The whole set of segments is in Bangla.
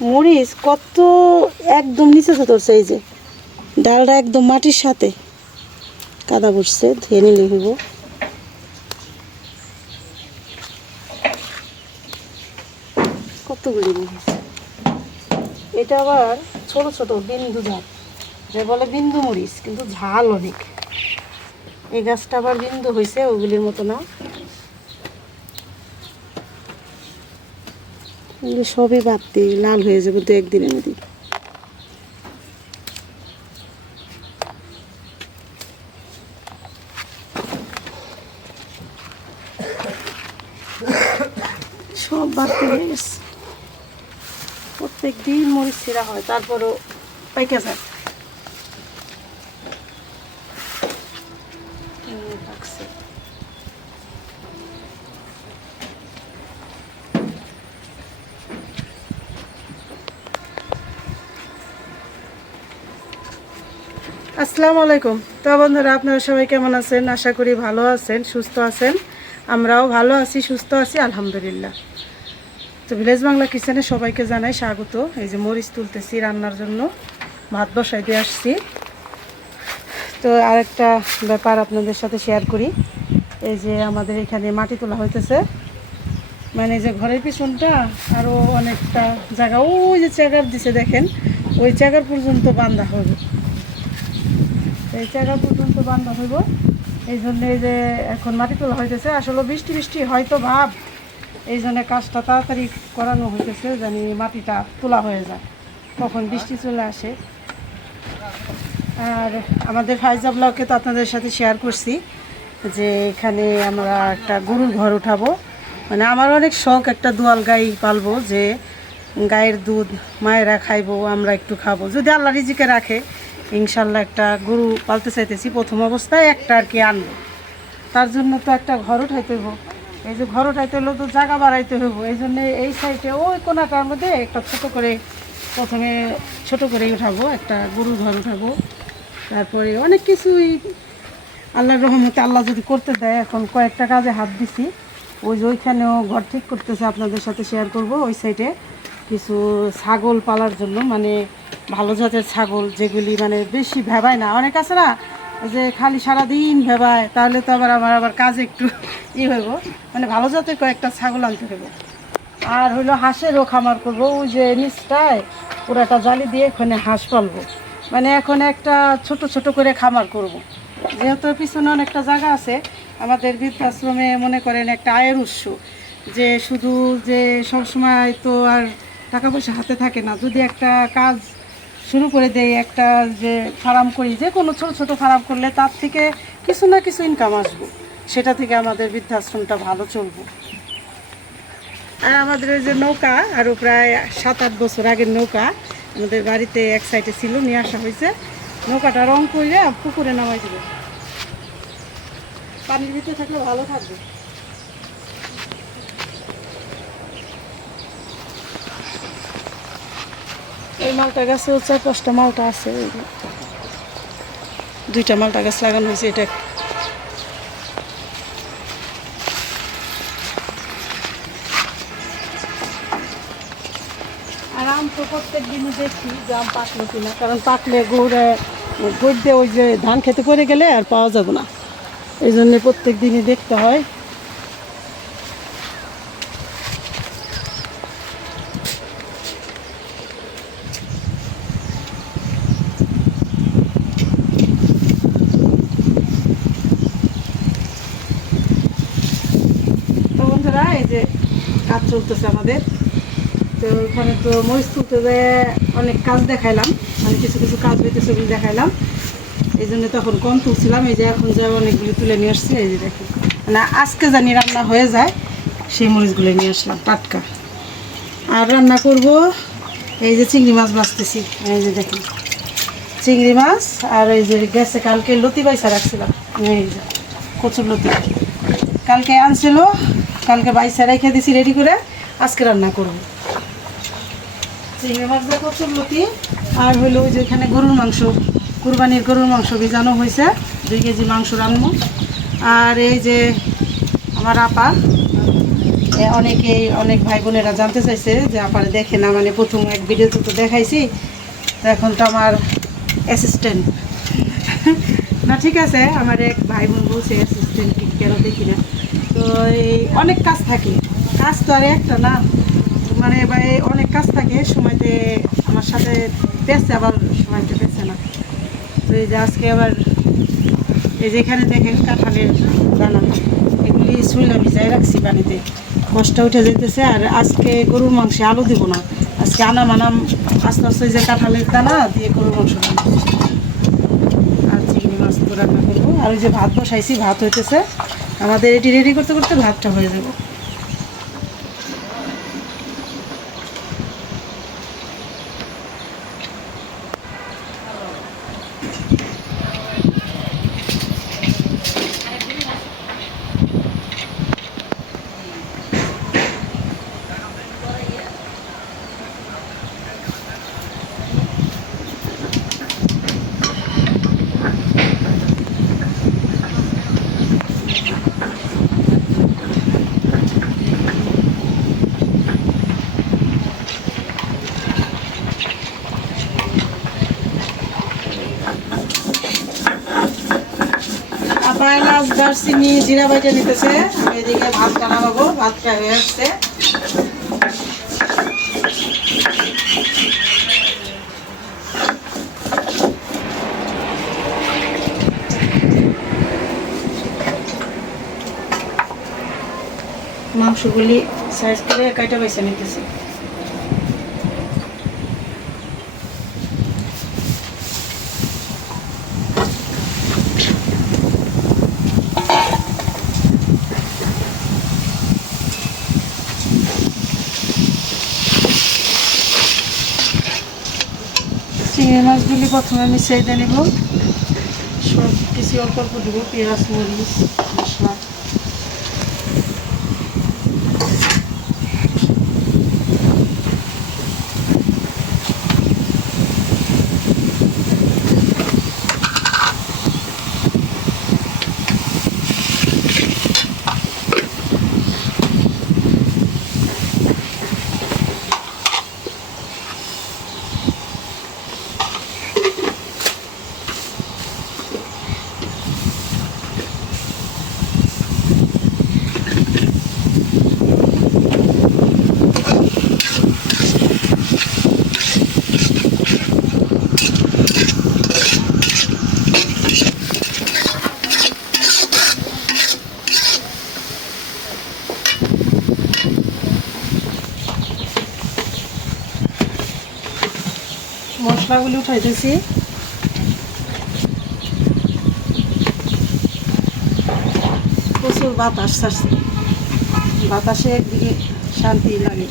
মরিচ কত একদম নিচে ধরছে, এই যে ডালটা একদম মাটির সাথে কাদা পড়ছে, ধুয়ে নিলে হইব। কতগুলি মরিচ, এটা আবার ছোট ছোট বিন্দু ঝাল, যে বলে বিন্দু মরিচ, কিন্তু ঝাল অনেক। এই গাছটা আবার বিন্দু হয়েছে, ওগুলির মতো না। সবই বাদ দিই, লাল হয়ে যাবে দু একদিনের মধ্যে। সব বাদ হয়ে গেছে, প্রত্যেক দিন মরিচ ছিঁড়া হয়, তারপরও পাইকা যায়। আসসালামু আলাইকুম। তো বন্ধুরা, আপনারা সবাই কেমন আছেন? আশা করি ভালো আছেন, সুস্থ আছেন। আমরাও ভালো আছি, সুস্থ আছি, আলহামদুলিল্লাহ। তো ভিলেজ বাংলা কিচেনে সবাইকে জানাই স্বাগত। এই যে মরিচ তুলতেছি রান্নার জন্য, ভাত বসাই দিয়ে আসছি। তো আরেকটা ব্যাপার আপনাদের সাথে শেয়ার করি। এই যে আমাদের এখানে মাটি তোলা হইতেছে, মানে যে ঘরের পিছনটা আরও অনেকটা জায়গা, ওই যে চাগার দিছে দেখেন, ওই চাগার পর্যন্ত বান্ধা হবে, এই জায়গা পর্যন্ত বান্ধা হইব। এই জন্যে যে এখন মাটি তোলা হইতেছে, আসলে বৃষ্টি বৃষ্টি হয়তো ভাব, এই জন্য কাজটা তাড়াতাড়ি করানো হইতেছে, জানি মাটিটা তোলা হয়ে যায়, কখন বৃষ্টি চলে আসে। আর আমাদের ফাইজা ব্লকে তো আপনাদের সাথে শেয়ার করছি যে এখানে আমরা একটা গরুর ঘর উঠাবো। মানে আমার অনেক শখ একটা দোয়াল গাই পালবো, যে গায়ের দুধ মায়েরা খাইবো, আমরা একটু খাবো, যদি আল্লাহ রিজিকে রাখে। ইনশাল্লাহ একটা গরু পালতে চাইতেছি, প্রথম অবস্থায় একটা আর কি আনবো। তার জন্য তো একটা ঘর উঠাইতে হইব, এই যে ঘর উঠাইতে হলেও তো জায়গা বাড়াইতে হইব। এই জন্য এই সাইডে ওই কোনাটার মধ্যে একটা ছোট করে, প্রথমে ছোট করেই উঠাবো, একটা গরুর ঘর উঠাবো। তারপরে অনেক কিছুই আল্লাহর রহমতে আল্লাহ যদি করতে দেয়, এখন কয়েকটা কাজে হাত দিছি। ওই যে ওইখানেও ঘর ঠিক করতেছে, আপনাদের সাথে শেয়ার করব। ওই সাইডে কিছু ছাগল পালার জন্য, মানে ভালো জাতের ছাগল, যেগুলি মানে বেশি ভেবায় না। অনেক আছে না যে খালি সারাদিন ভেবায়, তাহলে তো আমার আবার কাজে একটু হইব। মানে ভালো জাতের কয়েকটা ছাগল আনতে হবে। আর হইলো হাঁসেরও খামার করব, ওই যে নিচটায় পুরাটা জালি দিয়ে এখানে হাঁস পালবো। মানে এখন একটা ছোট ছোট করে খামার করব। যেহেতু পিছনে অনেকটা জায়গা আছে, আমাদের বৃদ্ধাশ্রমে মনে করেন একটা আয়ের উৎস, যে শুধু যে সবসময় তো আর টাকা পয়সা হাতে থাকে না। যদি একটা কাজ শুরু করে দেই, একটা যে ফার্ম করি, যে কোনো ছোটো ছোটো ফার্ম করলে তার থেকে কিছু না কিছু ইনকাম আসবো, সেটা থেকে আমাদের বৃদ্ধাশ্রমটা ভালো চলবো। আর আমাদের ওই যে নৌকা, আরও প্রায় 7-8 বছর আগের নৌকা আমাদের বাড়িতে এক সাইডে ছিল, নিয়ে আসা হয়েছে। নৌকাটা রং করে পুকুরে নামাই দেবে, পানির ভিতরে থাকলে ভালো থাকবে। এই মালটা গাছে 4-5টা মালটা আছে, 2টা মালটা গাছ লাগানো হয়েছে। এটা আর আম তো প্রত্যেক দিনই দেখি যে আম পাকলো কিনা, কারণ পাকলে গড় দিয়ে ওই যে ধান খেতে করে গেলে আর পাওয়া যাবে না, এই জন্যে প্রত্যেক দিনই দেখতে হয়। তো বন্ধুরা, এই যে কাজ চলতেছে আমাদের। তো ওখানে তো মরিচ তুলতে যেয়ে অনেক কাজ দেখাইলাম, মানে কিছু কিছু কাজ হইতেছে ওগুলো দেখাইলাম, এই জন্য তখন কম তুলছিলাম। এই যে এখন যা অনেকগুলি তুলে নিয়ে আসছি, এই যে দেখেন, মানে আজকে জানি রান্না হয়ে যায়, সেই মরিচগুলো নিয়ে আসলাম টাটকা। আর রান্না করব এই যে চিংড়ি মাছ ভাজতেছি, এই যে দেখেন চিংড়ি মাছ। আর এই যে গ্যাসে কালকে লতি বাইসা রাখছিলাম, এই যে কচুর লতি কালকে আনছিল, কালকে বাইসা রেখে দিছি রেডি করে, আজকে রান্না করব চিংড়ি মাছ দিয়ে কচুর লতি। আর হইলো ওই যে এখানে গরুর মাংস, কুরবানির গরুর মাংস ভিজানো হয়েছে, 2 কেজি মাংস রান্নবো। আর এই যে আমার আপা অনেকেই অনেক ভাই বোনেরা জানতে চাইছে যে আপনারা দেখে না, মানে প্রথম এক ভিডিওতে তো দেখাইছি, তো এখন তো আমার অ্যাসিস্ট্যান্ট না, ঠিক আছে, আমার এক ভাই বোন বলছে অ্যাসিস্ট্যান্ট কেন দেখি না। তো এই অনেক কাজ থাকে, কাজ তো আর একটা না, মানে ভাই অনেক কাজ থাকে, সময়তে আমার সাথে পেয়েছে, আবার সময়তে পেয়েছে না। তো এই যে আজকে আবার এই যে এখানে দেখেন কাঁঠালের দানা, এগুলি শুইলা ভিজাই রাখছি পানিতে, কষ্ট উঠে যেতেছে। আর আজকে গরুর মাংসে আলু দিব না, আজকে আনাম আস্তে আস্তে যে কাঁঠালের দানা দিয়ে গরুর মাংস রান্না করছি, আর চিংড়ি মাছ তো রান্না করবো। আর ওই যে ভাত বসাইছি, ভাত হইতেছে, আমাদের এটি রেডি করতে করতে ভাতটা হয়ে যাবে। এলাচ দারচিনি জিরা বাইটা নিতেছে, আমি এদিকে ভাতটা নামাবো, ভাতটা হয়ে আসছে। মাংসগুলি সাইজ করে কাইটা বেছে নিতেছে। চিংড়ি মাছগুলি প্রথমে আমি সেদে নেব, সব কিছু অল্প অল্প দেবো, পেঁয়াজ মরিচ মশলা। মশলাগুলি উঠাইতেছি, প্রচুর বাতাস ছাড়ছে, বাতাসে একদিকে শান্তি লাগে,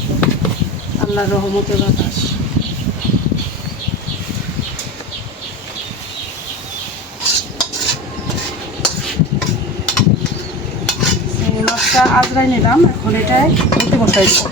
আল্লাহর রহমতের বাতাস। মাছটা আজরাই নিলাম, এখন এটাই হলুদ বসাই দেবো।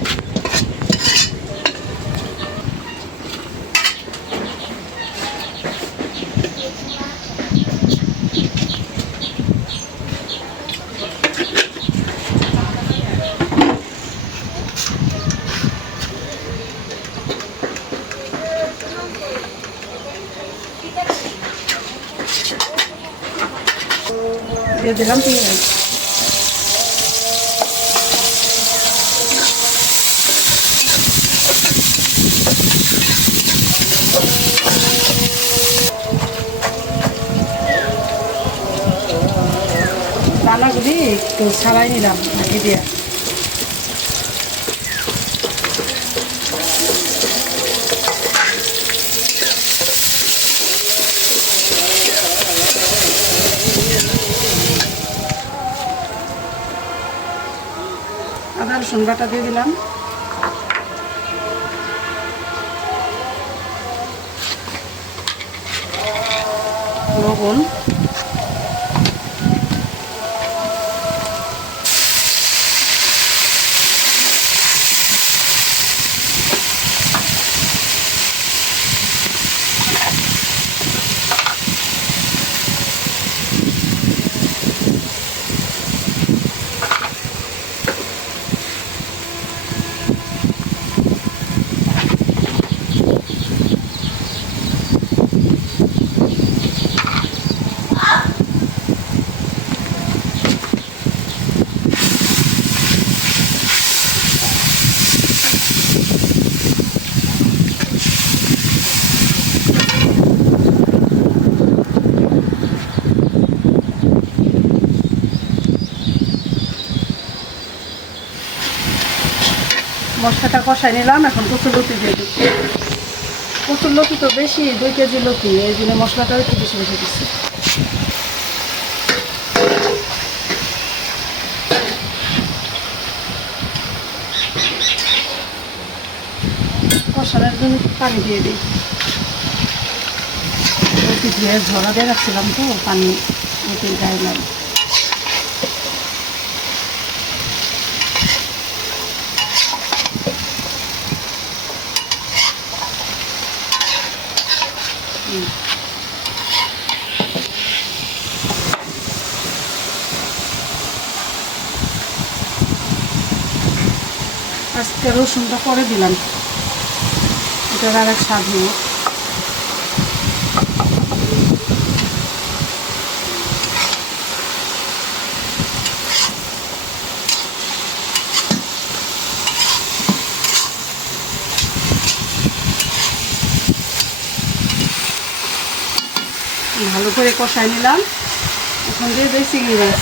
দিয়ে দিলাম পেঁয়াজ, দানাগুলি একটু ছাড়াই নিলাম আগে দিয়ে। আদা রসুন বাটা দিয়ে দিলাম, লবণ, মশলাটা কষাই নিলাম, এখন কচুরলতি দিয়ে দিই। কচুরলতি তো বেশি, 2 কেজি লতি, এই জন্য মশলাটাও একটু বেশি বেশি দিচ্ছি। কষানোর জন্য পানি দিয়ে দিই। লতি দিয়ে ঝরা দিয়ে রাখছিলাম তো, পানি লতির গায়ে লাগে। আজকে রসুনটা পরে দিলাম, এটার আর এক স্বাদ নেব। ভালো করে কষাই নিলাম, এখন দিয়ে দিই চিংড়ি মাছ।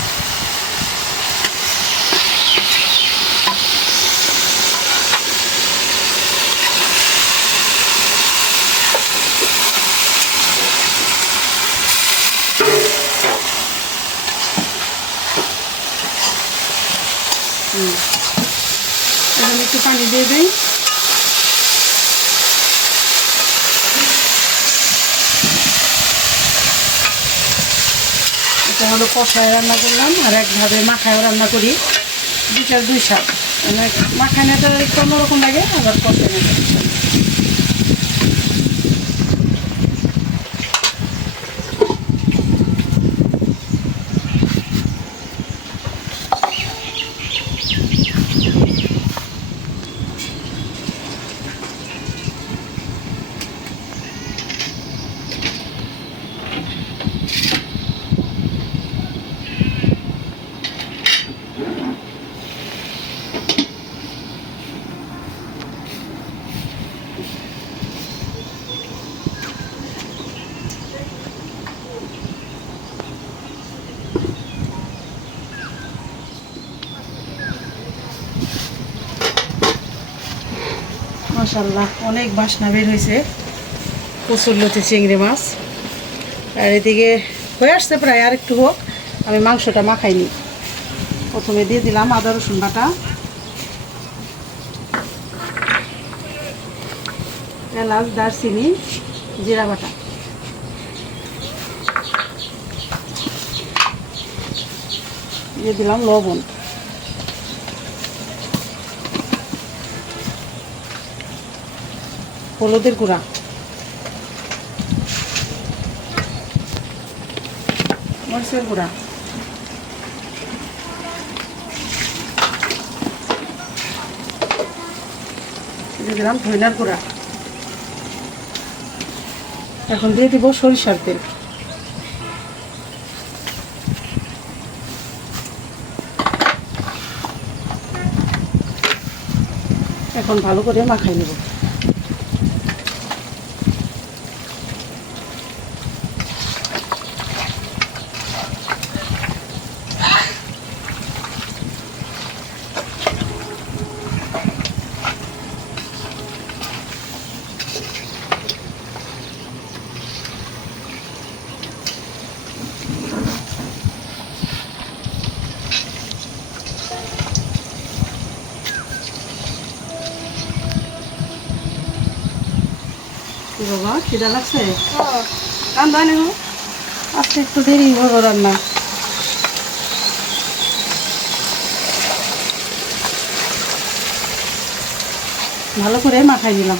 এখন একটু পানি দিয়ে দিই। এটা হলো কষায় রান্না করলাম, আর একভাবে মাখায়ও রান্না করি, 2 স্বাদ। মানে মাখানাটা একটু অন্যরকম লাগে, আবার কষায় না। মাশাআল্লাহ, অনেক বাসনা বের হয়েছে কচুরলতি চিংড়ি মাছ। আর এদিকে হয়ে আসছে প্রায়, আর একটু হোক, আমি মাংসটা মাখাইনি। প্রথমে দিয়ে দিলাম আদা রসুন বাটা, এলাচ, দারচিনি, জিরা বাটা, দিয়ে দিলাম লবণ, হলুদের গুঁড়া, মরিচের গুঁড়া, দিয়ে দিলাম ধনিয়ার গুঁড়া। এখন দিয়ে দিব সরিষার তেল। এখন ভালো করে মাখাই নেব। বাবা খিদা লাগছে, রান্না নেব, আজকে একটু দেরি হলো রান্না। ভালো করে মাখাই নিলাম।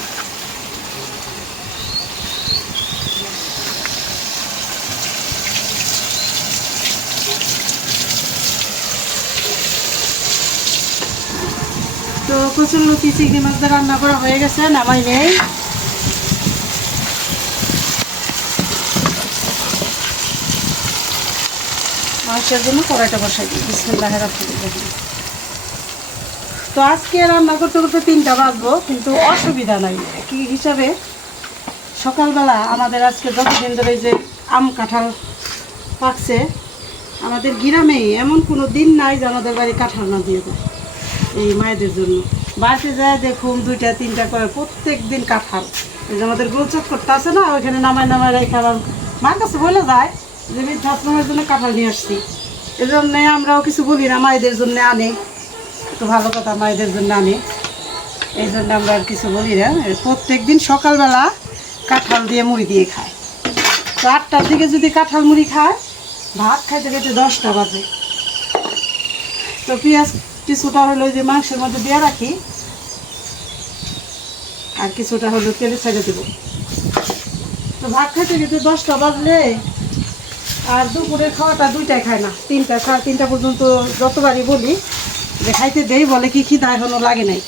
তো কচুরলতি চিংড়ি মাছ দিয়ে রান্না করা হয়ে গেছে, নামাই নেই। মাংসের জন্য কড়াইটা বসাই দিই, বিসমিল্লাহির রহমানির রহিম। তো আজকে রান্না করতে করতে 3টা বাজবো, কিন্তু অসুবিধা নাই। কি হিসাবে সকালবেলা আমাদের আজকে যতদিন ধরে যে আম কাঁঠাল পাকছে, আমাদের গ্রামেই এমন কোনো দিন নাই যে আমাদের বাড়ি কাঁঠাল না দিয়ে দেয়। এই মায়েদের জন্য বাড়িতে যায় দেখুন 2টা 3টা করে প্রত্যেক দিন কাঁঠাল। এই যে আমাদের গোল চক্করটা আছে না, ওইখানে নামায় নামায় রেখে আবার মার কাছে বলে যায় যে বৃদ্ধাশ্রমের জন্য কাঁঠাল নিয়ে আসছি। এই জন্যে আমরাও কিছু বলি না, মায়েদের জন্য আনে, একটু ভালো কথা, মায়েদের জন্য আনে, এই জন্য আমরা আর কিছু বলি না। প্রত্যেক দিন সকালবেলা কাঁঠাল দিয়ে মুড়ি দিয়ে খায়। তো 8টার দিকে যদি কাঁঠাল মুড়ি খায়, ভাত খাইতে খাইতে 10টা বাজে। তো পেঁয়াজ কিছুটা হলো যে মাংসের মধ্যে দিয়ে রাখি, আর কিছুটা হলো তেলে ছেড়ে দেবো। তো ভাত খাইতে খাইতে 10টা বাজলে আর দুপুরের খাওয়াটা 2টায় খায় না, 3টা 3:30 পর্যন্ত যতবারই বলি যে খাইতে দেই, বলে কি খিদা এখনো লাগে নাই।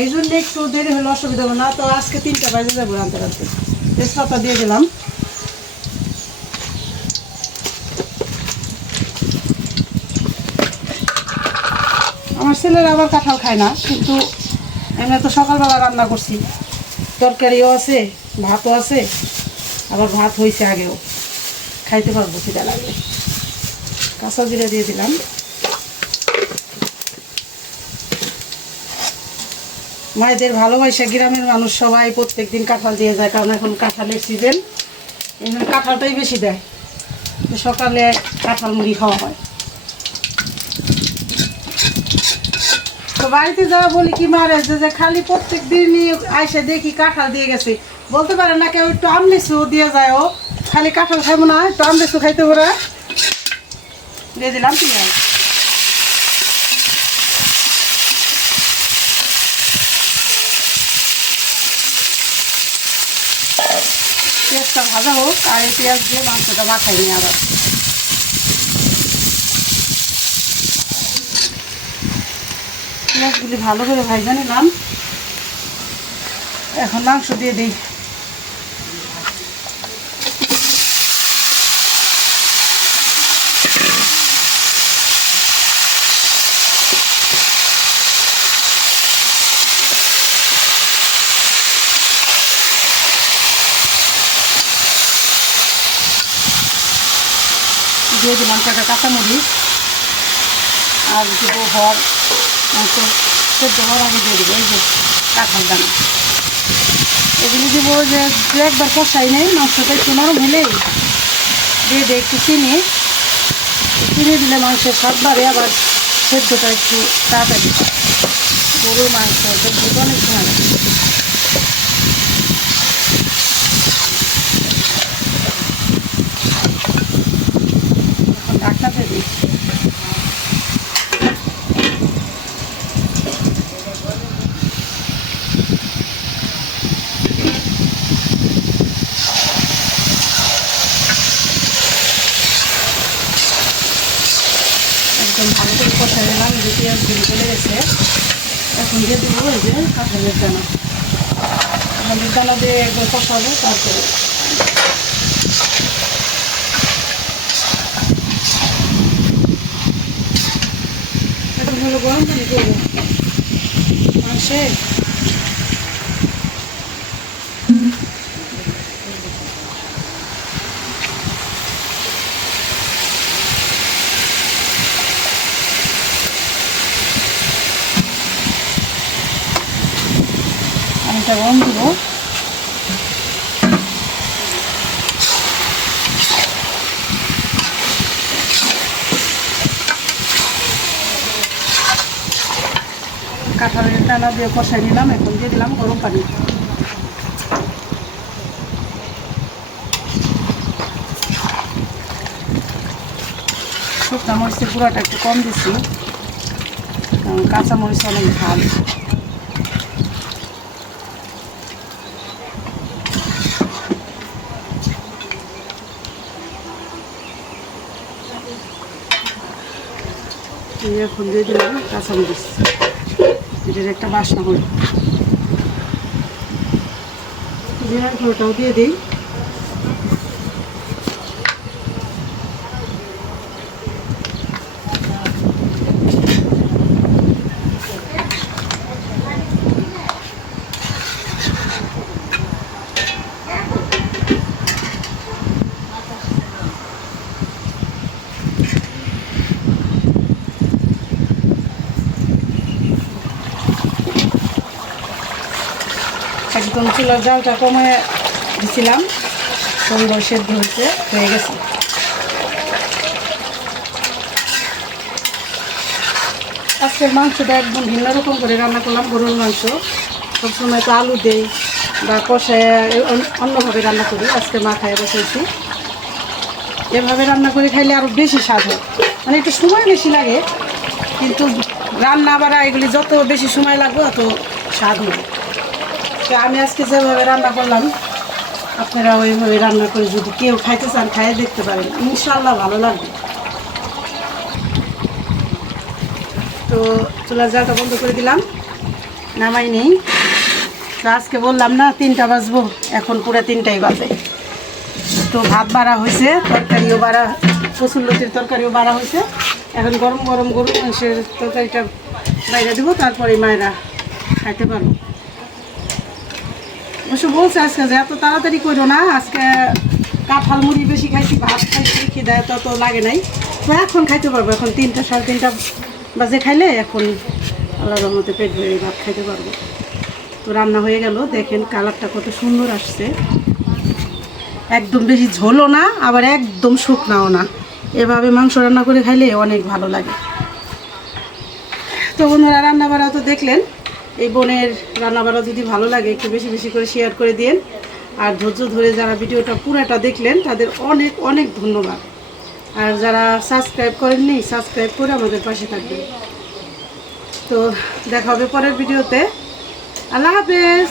এই জন্য একটু দেরি হলে অসুবিধা হবে না। তো আজকে 3টা বাজে যাবো রান্তে রান্তে। তেজপাতা দিয়ে দিলাম। আমার ছেলেরা আবার কাঁঠাল খায় না, কিন্তু এমনি তো সকালবেলা রান্না করছি, তরকারিও আছে, ভাতও আছে, আবার ভাত হয়েছে আগেও, খাইতে পারবো খিদা লাগলে। কাঁচা জিরা দিয়ে দিলাম। মায়েদের ভালোবাসা, গ্রামের মানুষ সবাই প্রত্যেক দিন কাঁঠাল দিয়ে যায়, কারণ এখন কাঁঠালের সিজন, এই জন্য কাঁঠালটাই বেশি দেয়। সকালে কাঁঠাল মুড়ি খাওয়া হয়। তো বাড়িতে যাওয়া বলি কি মারে যে খালি প্রত্যেক দিনই আইসা দেখি কাঁঠাল দিয়ে গেছে, বলতে পারে না কেউ একটু আমলেসু দিয়ে যায়, ও খালি কাঁঠাল খাইবো না, একটু আমলেসু খাইতে পারে। দিয়ে দিলাম পেঁয়াজ। পেঁয়াজটা ভাজা হোক, আর এই পেঁয়াজ দিয়ে মাংসটা মাখাই নিই আবার। পেঁয়াজগুলি ভালো করে ভাজা নিলাম, এখন মাংস দিয়ে দিই। দিয়ে দিলাম কয়েকটা কাঁচামরিচ, আর দেবো হওয়ার মাংস সেদ্ধ হওয়ার আগে দিয়ে দেবো এই যে কাঁঠাল দানা। এগুলি দেবো যে 1বার কষাই নেই, মাংসটা একটু নরম হলেই দিয়ে দিই একটু চিনি। চিনি দিলে মাংসের স্বাদ বাড়ে, আবার সেদ্ধটা একটু তাড়াতাড়ি। গরুর মাংস সেদ্ধটা অনেক সময় লাগে। এখন ঢাকনা দিয়ে দিই। একদম ভালো করে কষাই নিলাম, যে পেঁয়াজগুলি চলে গেছে। এখন দিয়ে দেবো এই যে কাঁঠালের দানা। কাঁঠালের দানা দিয়ে একবার কষাবো, তারপরে এখন হলো গরম পানি দেবো মাংসে। পানিটা গরম দেবো। কাঁঠালের দানা দিয়ে কষাই নিলাম, এখন দিয়ে দিলাম গরম পানি। শুকনো মরিচের গুঁড়াটা একটু কম দিচ্ছি, কারণ কাঁচা মরিচ অনেক ঝাল। এখন দিয়ে দিলাম কাঁচামরিচ, এটার একটা বাসনা হল। জিরার গুঁড়োটাও দিয়ে দিই। এখন চুলার জালটা কমে দিছিলাম, সুন্দর সেদ্ধ হয়ে গেছে। আজকের মাংসটা একদম ভিন্ন রকম করে রান্না করলাম। গরুর মাংস সবসময় তো আলু দেই বা কষায় অন্যভাবে রান্না করি, আজকে মাখায় বসেছি। এভাবে রান্না করে খাইলে আরও বেশি স্বাদ হয়, মানে একটু সময় বেশি লাগে, কিন্তু রান্না বাড়া এগুলি যত বেশি সময় লাগবে অত স্বাদ হবে। তো আমি আজকে যেভাবে রান্না করলাম আপনারা ওইভাবে রান্না করে যদি কেউ খাইতে চান খাইয়ে দেখতে পারেন, ইনশাল্লাহ ভালো লাগবে। তো চুলার জালটা বন্ধ করে দিলাম, নামাই নেই। তো আজকে বললাম না 3টা বাজবো, এখন পুরো 3টাই বাজে। তো ভাত বাড়া হয়েছে, তরকারিও বাড়া, কচুরলতির তরকারিও বাড়া হয়েছে। এখন গরম গরম গরুর মাংসের তরকারিটা বাইরে দেবো, তারপরে মায়েরা খাইতে পারবো। অবশ্য বলছে আজকে যে এত তাড়াতাড়ি করো না, আজকে কাঁঠাল মুড়ি বেশি খাইছি, ভাত খাইছি, খিদে তত লাগে নাই। তো এখন খাইতে পারবো, এখন 3টা সাড়ে 3টা বাজে খাইলে এখন আলাদার মধ্যে পেট ভরে ভাত খাইতে পারবো। তো রান্না হয়ে গেল, দেখেন কালারটা কত সুন্দর আসছে। একদম বেশি ঝোলও না, আবার একদম শুকনাও না, এভাবে মাংস রান্না করে খাইলে অনেক ভালো লাগে। তো বন্ধুরা রান্না বাড়া তো দেখলেন, এই বোনের রান্না বাড়া যদি ভালো লাগে একটু বেশি বেশি করে শেয়ার করে দিন। আর ধৈর্য ধরে যারা ভিডিওটা পুরোটা দেখলেন তাদের অনেক অনেক ধন্যবাদ। আর যারা সাবস্ক্রাইব করেননি সাবস্ক্রাইব করে আমাদের পাশে থাকবেন। তো দেখা হবে পরের ভিডিওতে। আল্লাহ হাফেজ।